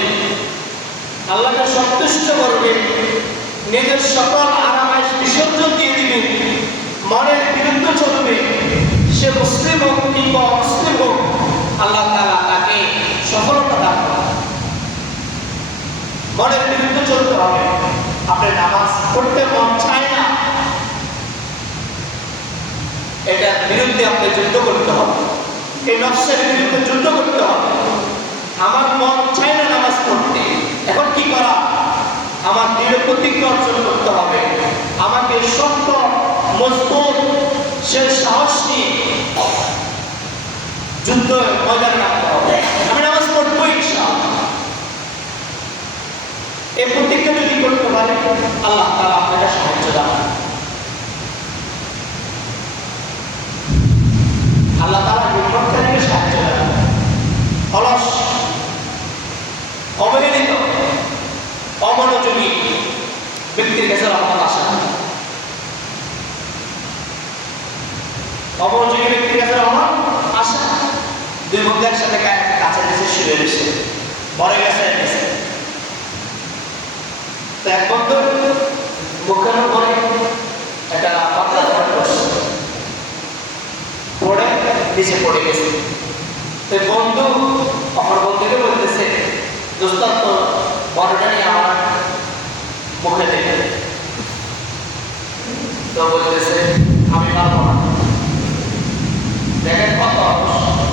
করবে, আল্লাহকে সন্তুষ্ট করবে, নিজের সকল আরামাইশ বিসর্জন দিয়ে দিবে, মনের বিরুদ্ধে চলবে, সে মুসলিম হোক কিংবা অমুসলিম হোক, আল্লাহ তাআলা তাকে সফলতা দান করবে। মনের বিরুদ্ধে চলতে হবে। আপনি নামাজ পড়তে মন চায় না, এটার বিরুদ্ধে আপনি যুদ্ধ করতে হবে, এই নফসের বিরুদ্ধে যুদ্ধ করতে হবে। আমার মন চায় না নামাজ পড়তে, এখন কি করা? আমার দৃঢ় প্রতিজ্ঞা অর্জন করতে হবে, আমাকে শক্ত মজবুত সে সাহস নিয়ে যুদ্ধ ময়দানে রাখতে হবে। আমি নামাজ পড়বো ইনশাআল্লাহ। এই প্রতিজ্ঞা যদি করতে পারে, আল্লাহ তাআলা আপনাকে সাহায্য দান। আল্লাহ তাআলা বিপদকারীকে সাহায্য দান। অলস, অবহেলিত, অমনোযোগী ব্যক্তির কাছে রহমত আসে না। অমনোযোগী ব্যক্তির কাছে রহমত আসে না। দুই বন্ধু একসাথে কাছাকাছি শুয়ে রয়েছে, বড় গেছে তো এক বন্ধু মুখের উপরে একটা পাতলা ধরে বসছে, পড়ে নিচে পড়ে গেছে। তো বন্ধু অপর বন্ধুকে বলতেছে, দোস্ত তো বড়টা নিয়ে আমার মুখে দেখে। তো বলতেছে, আমি পারবো না। দেখেন কত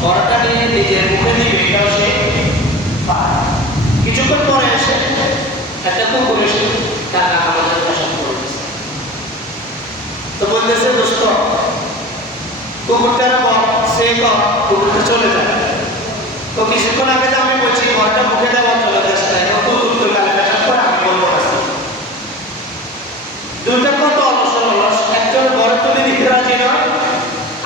বড়টা নিয়ে নিজের মুখে দিবে, এটাও সে পারে। কিছুক্ষণ পরে এসে একটা কুকুর এসে তার আমাদের পেশাব করে দিচ্ছে। তো বলতেছে, দোস্ত কুকুরটার সে কুকুরটা চলে যায়। তো কিছুক্ষণ আগে যে আমি বলছি ঘরটা মুখে দেওয়া চলে যাচ্ছে, কুকুর পেশাব করে আমি বলবো না। দুইটা কত অলস, একজনের ঘরে তুলে দিতে রাজি নয়,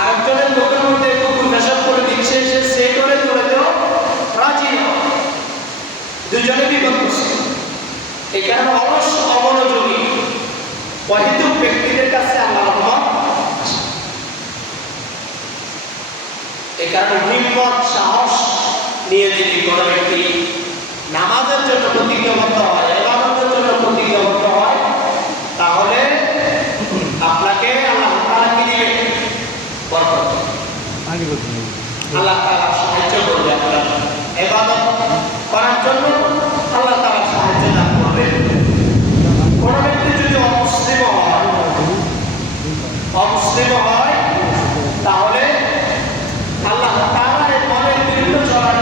আরেকজনের লোকের মধ্যে কুকুর পেশাব করে দিচ্ছে, সে করে তুলে দেওয়া রাজি নয়। দুজনে বিপদগ্রস্ত। এই কারণে অলস, অমনোযোগী, অহেতুক ব্যক্তিদের কাছে আল্লাহ রহমত আসে। এই কারণে হিম্মত, সাহস নিয়ে যদি